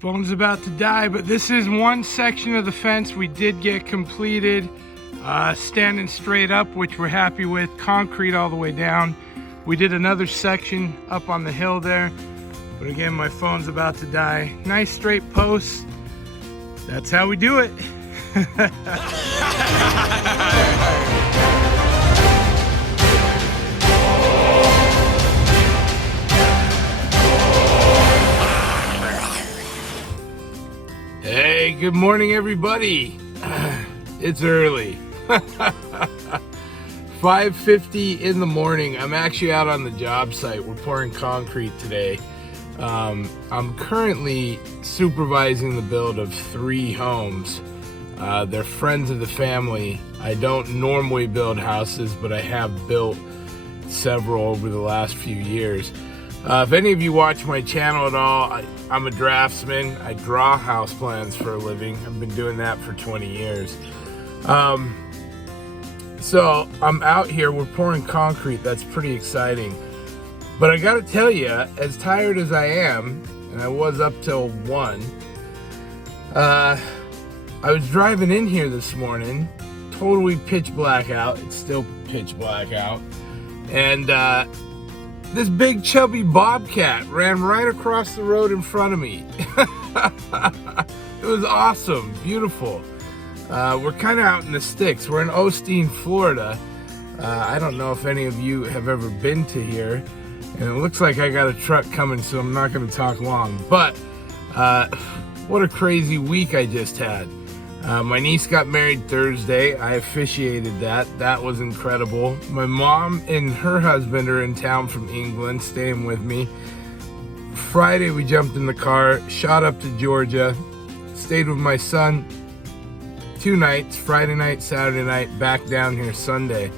Phone's about to die, but this is one section of the fence we did get completed. Standing straight up, which we're happy with. Concrete all the way down. We did another section up on the hill there, but again, my phone's about to die. Nice straight posts. That's how we do it. Hey, good morning, everybody. It's early. 5:50 in the morning. I'm actually out on the job site. We're pouring concrete today. I'm currently supervising the build of 3 homes. They're friends of the family. I don't normally build houses, but I have built several over the last few years. If any of you watch my channel at all, I'm a draftsman. I draw house plans for a living. I've been doing that for 20 years. So I'm out here, we're pouring concrete. That's pretty exciting. But I gotta tell you, as tired as I am, and I was up till 1, I was driving in here this morning, totally pitch black out. It's still pitch black out. And this big chubby bobcat ran right across the road in front of me. It was awesome, beautiful. We're kind of out in the sticks. We're in Osteen, Florida. I don't know if any of you have ever been to here. And it looks like I got a truck coming, so I'm not going to talk long. But what a crazy week I just had. My niece got married Thursday. I officiated that. That was incredible. My mom and her husband are in town from England, staying with me. Friday we jumped in the car, shot up to Georgia, stayed with my son 2 nights, Friday night, Saturday night, back down here Sunday.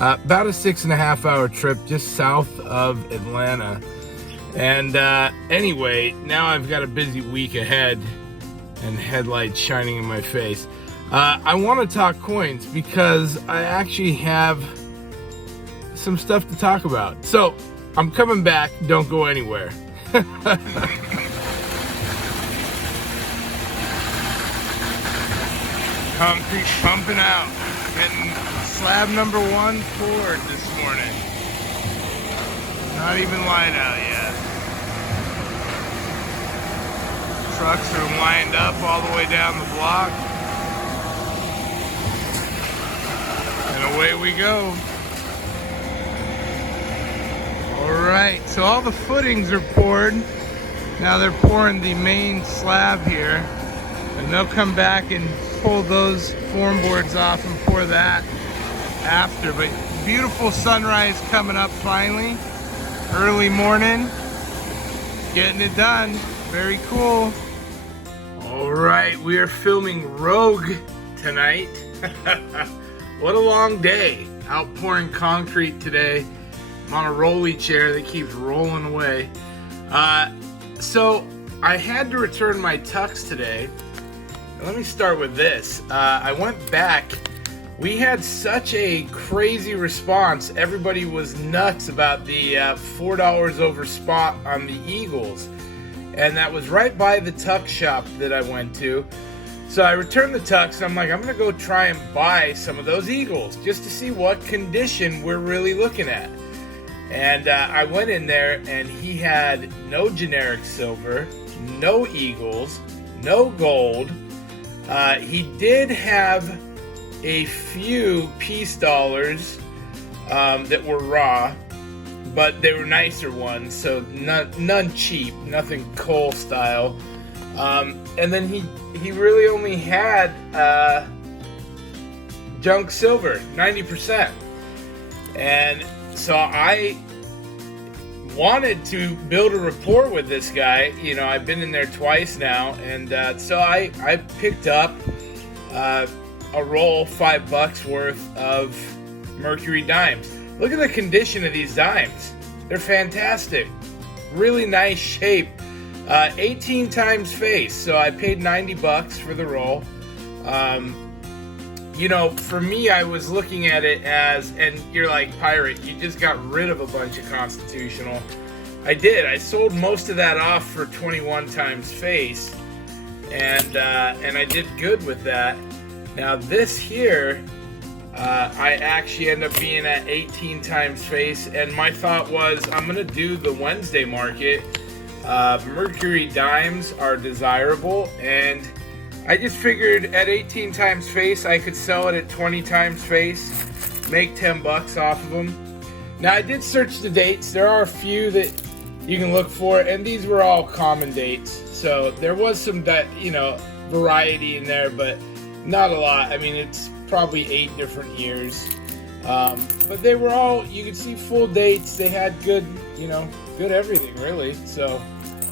About a 6.5 hour trip just south of Atlanta. And anyway, now I've got a busy week ahead and headlights shining in my face. I want to talk coins because I actually have some stuff to talk about. So I'm coming back, don't go anywhere. Concrete pumping out, getting slab number 1 poured this morning. Not even light out yet. Trucks are lined up all the way down the block. And away we go. Alright, so all the footings are poured. Now they're pouring the main slab here. And they'll come back and pull those form boards off and pour that after. But beautiful sunrise coming up finally. Early morning. Getting it done. Very cool. Alright, we are filming Rogue tonight. What a long day. Out pouring concrete today. I'm on a rolly chair that keeps rolling away. So I had to return my tux today. Let me start with this. I went back. We had such a crazy response. Everybody was nuts about the $4 over spot on the Eagles. And that was right by the tuck shop that I went to. So I returned the tux. I'm like, I'm going to go try and buy some of those Eagles just to see what condition we're really looking at. And I went in there and he had no generic silver, no Eagles, no gold. He did have a few peace dollars that were raw, but they were nicer ones, so none cheap, nothing coal style. And then he really only had junk silver, 90%. And so I wanted to build a rapport with this guy. You know, I've been in there twice now, and so I picked up a roll, $5 worth of mercury dimes. Look at the condition of these dimes. They're fantastic. Really nice shape. 18 times face, so I paid $90 for the roll. You know, for me, I was looking at it as, and you're like, Pirate, you just got rid of a bunch of Constitutional. I did. I sold most of that off for 21 times face, and I did good with that. Now this here, I actually end up being at 18 times face, and my thought was I'm gonna do the Wednesday market. Mercury dimes are desirable, and I just figured at 18 times face I could sell it at 20 times face, make 10 bucks off of them. Now I did search the dates. There are a few that you can look for, and these were all common dates, so there was some variety in there, but not a lot. I mean, it's probably 8 different years, but they were all, you could see full dates. They had good, good everything really. So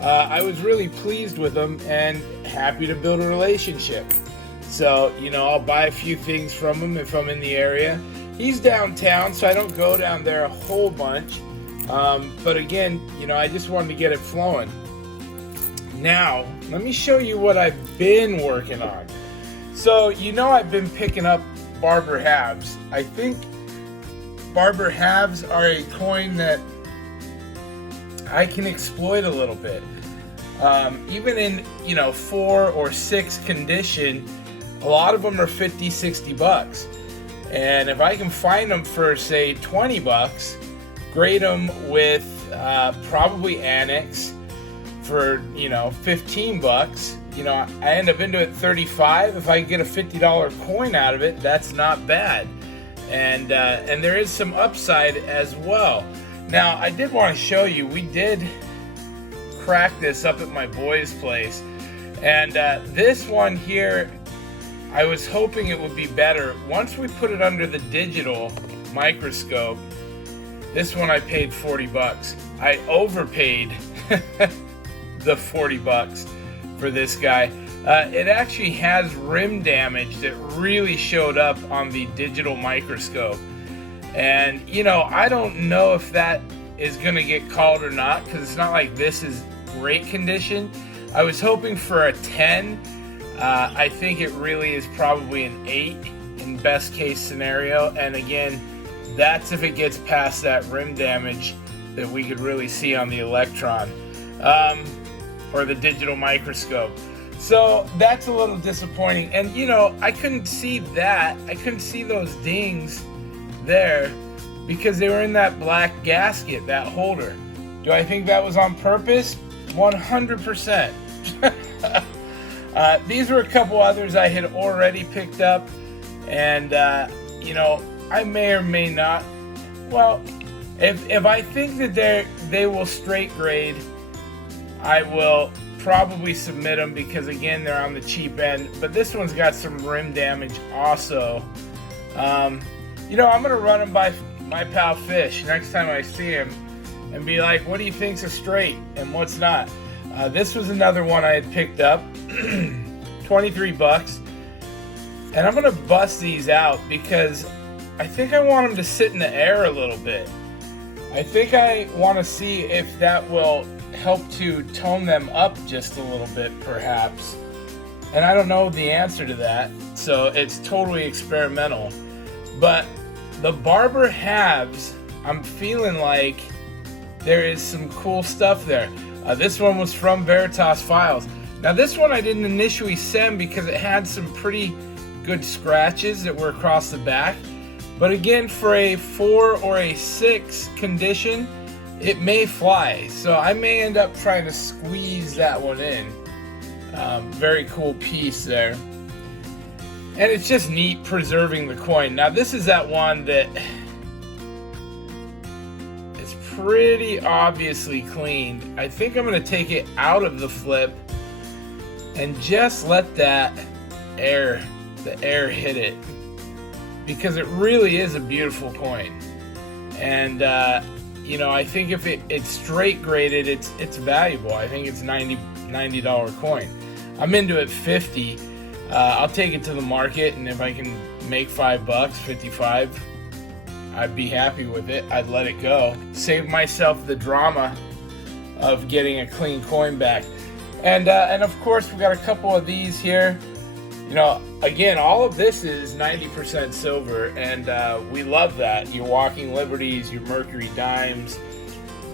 I was really pleased with them and happy to build a relationship. So I'll buy a few things from him if I'm in the area. He's downtown, so I don't go down there a whole bunch, but again, I just wanted to get it flowing. Now let me show you what I've been working on. So I've been picking up barber halves. I think barber halves are a coin that I can exploit a little bit. Even in 4 or 6 condition, a lot of them are 50, 60 bucks. And if I can find them for say 20 bucks, grade them with probably annex for 15 bucks. I end up into it 35. If I can get a $50 coin out of it, that's not bad. And there is some upside as well. Now I did want to show you, we did crack this up at my boy's place, and this one here, I was hoping it would be better once we put it under the digital microscope. This one I paid 40 bucks. I overpaid the 40 bucks for this guy. It actually has rim damage that really showed up on the digital microscope, and I don't know if that is gonna get called or not, because it's not like this is great condition. I was hoping for a 10. I think it really is probably an 8 in best case scenario, and again, that's if it gets past that rim damage that we could really see on the electron or the digital microscope. So that's a little disappointing, and I couldn't see that. I couldn't see those dings there because they were in that black gasket, that holder. Do I think that was on purpose? 100%. These were a couple others I had already picked up, and I may or may not. Well, if I think that they will straight grade, I will probably submit them, because again, they're on the cheap end. But this one's got some rim damage also. I'm gonna run them by my pal Fish next time I see him and be like, what do you think's a straight and what's not? This was another one I had picked up, 23 bucks, and I'm gonna bust these out because I think I want them to sit in the air a little bit. I think I want to see if that will help to tone them up just a little bit, perhaps. And I don't know the answer to that, so it's totally experimental. But the barber halves, I'm feeling like there is some cool stuff there. This one was from Veritas Files. Now this one I didn't initially send because it had some pretty good scratches that were across the back. But again, for a 4 or a 6 condition, it may fly. So I may end up trying to squeeze that one in. Very cool piece there. And it's just neat preserving the coin. Now this is that one that is pretty obviously cleaned. I think I'm going to take it out of the flip and just let that air, the air hit it, because it really is a beautiful coin. And I think if it's straight graded, it's valuable. I think it's $90 coin. I'm into it 50. I'll take it to the market, and if I can make $5, 55, I'd be happy with it. I'd let it go. Save myself the drama of getting a clean coin back. And of course, we got a couple of these here. Again, all of this is 90% silver, and we love that. Your Walking Liberties, your Mercury dimes,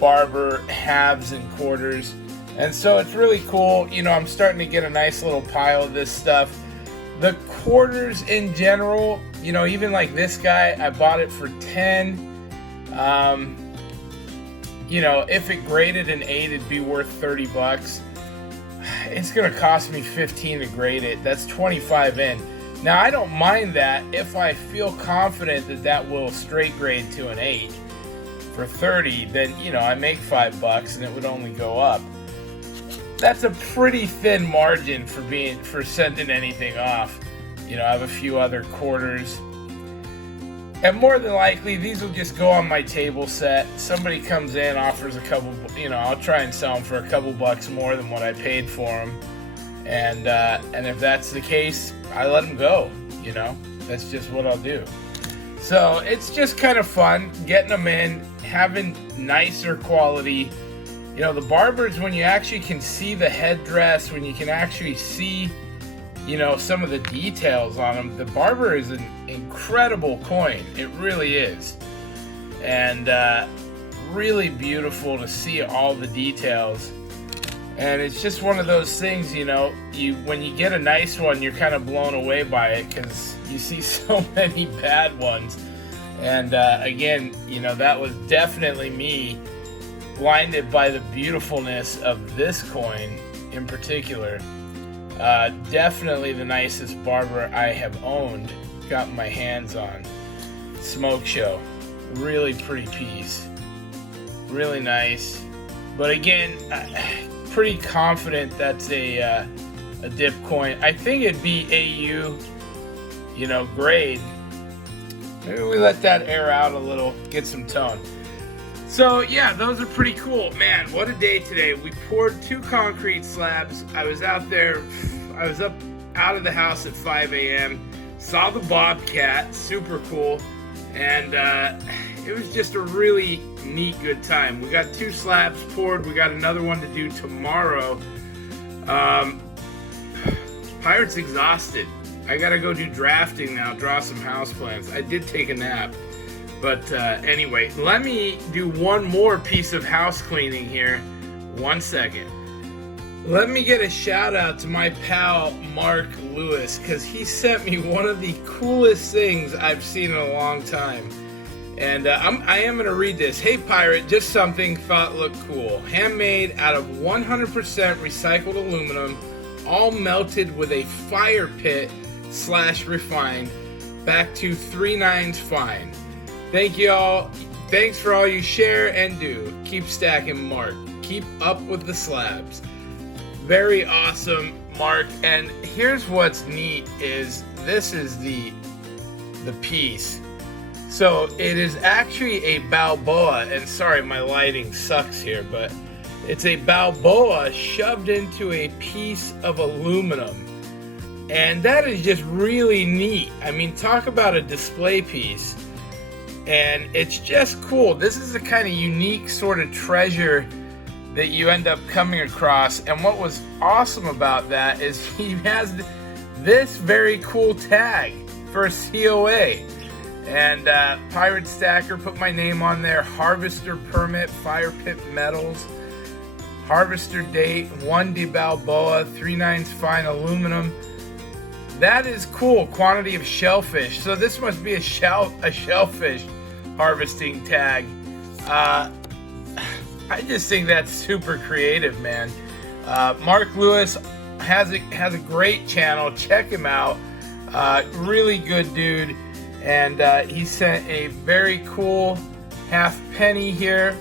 barber halves and quarters. And so it's really cool. You know, I'm starting to get a nice little pile of this stuff. The quarters in general, you know, even like this guy, I bought it for 10. You know, if it graded an 8, it'd be worth 30 bucks. It's gonna cost me 15 to grade it. That's 25 in. Now, I don't mind that if I feel confident that that will straight grade to an 8. For 30, then, you know, I make 5 bucks and it would only go up. That's a pretty thin margin for sending anything off. You know, I have a few other quarters. And more than likely, these will just go on my table set. Somebody comes in, offers a couple, you know, I'll try and sell them for a couple bucks more than what I paid for them. And if that's the case, I let them go, you know. That's just what I'll do. So it's just kind of fun getting them in, having nicer quality. You know, the barbers, when you actually can see the headdress, when you can actually see, you know, some of the details on them, the barber is an incredible coin. It really is. And really beautiful to see all the details. And it's just one of those things, you know, when you get a nice one, you're kind of blown away by it because you see so many bad ones. And again, you know, that was definitely me, blinded by the beautifulness of this coin in particular. Definitely the nicest barber I have owned, got my hands on. Smoke show, really pretty piece, really nice. But again, pretty confident that's a dip coin. I think it'd be AU, you know, grade. Maybe we let that air out a little, get some tone. So yeah, those are pretty cool. Man, what a day today. We poured 2 concrete slabs. I was out there, I was up out of the house at 5 a.m. Saw the bobcat, super cool. And it was just a really neat, good time. We got 2 slabs poured. We got another one to do tomorrow. Pirate's exhausted. I gotta go do drafting now, draw some houseplants. I did take a nap. But anyway, let me do one more piece of house cleaning here. 1 second. Let me get a shout out to my pal Mark Lewis, because he sent me one of the coolest things I've seen in a long time. And I am going to read this. Hey Pirate, just something thought looked cool. Handmade out of 100% recycled aluminum, all melted with a fire pit / refined back to 3/9 fine. Thank you all. Thanks for all you share and do. Keep stacking, Mark. Keep up with the slabs. Very awesome, Mark. And here's what's neat is this is the piece. So it is actually a Balboa, and sorry my lighting sucks here, but it's a Balboa shoved into a piece of aluminum. And that is just really neat. I mean, talk about a display piece. And it's just cool. This is the kind of unique sort of treasure that you end up coming across. And what was awesome about that is he has this very cool tag for a COA. And Pirate Stacker put my name on there. Harvester permit, fire pit metals, harvester date, 1D Balboa, 3/9 fine aluminum. That is cool. Quantity of shellfish. So this must be a shellfish harvesting tag. I just think that's super creative, man. Mark Lewis has a great channel. Check him out. Really good dude. And he sent a very cool half penny here.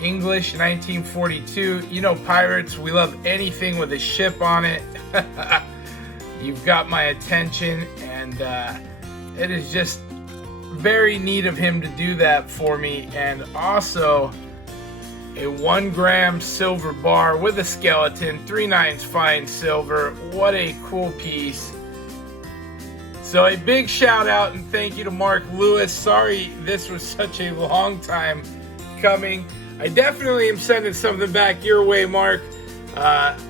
English 1942. You know, pirates, we love anything with a ship on it. You've got my attention, and it is just very neat of him to do that for me. And also a 1 gram silver bar with a skeleton, 3/9 fine silver. What a cool piece. So a big shout out and thank you to Mark Lewis. Sorry this was such a long time coming. I definitely am sending something back your way, Mark.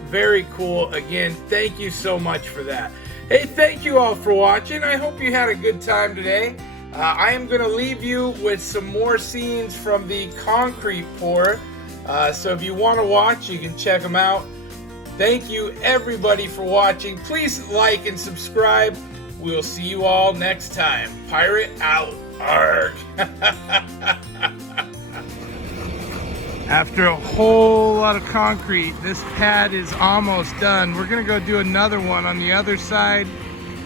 Very cool. Again, thank you so much for that. Hey, thank you all for watching. I hope you had a good time today. I am going to leave you with some more scenes from the concrete pour. So if you want to watch, you can check them out. Thank you everybody for watching. Please like and subscribe. We'll see you all next time. Pirate out. Arg. After a whole lot of concrete, this pad is almost done. We're gonna go do another one on the other side,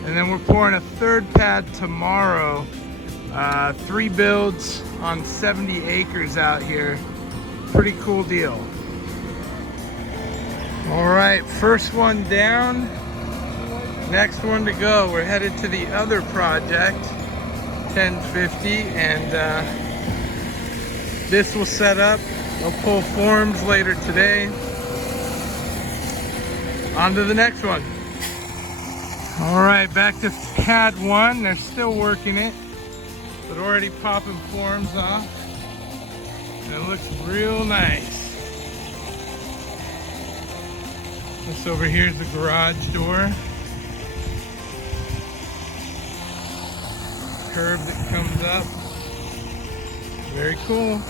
and then we're pouring a third pad tomorrow. 3 builds on 70 acres out here. Pretty cool deal. All right, first one down, next one to go. We're headed to the other project, 1050, and this will set up. We'll pull forms later today. On to the next one. All right, back to pad 1. They're still working it, but already popping forms off. And it looks real nice. This over here is the garage door. Curve that comes up. Very cool.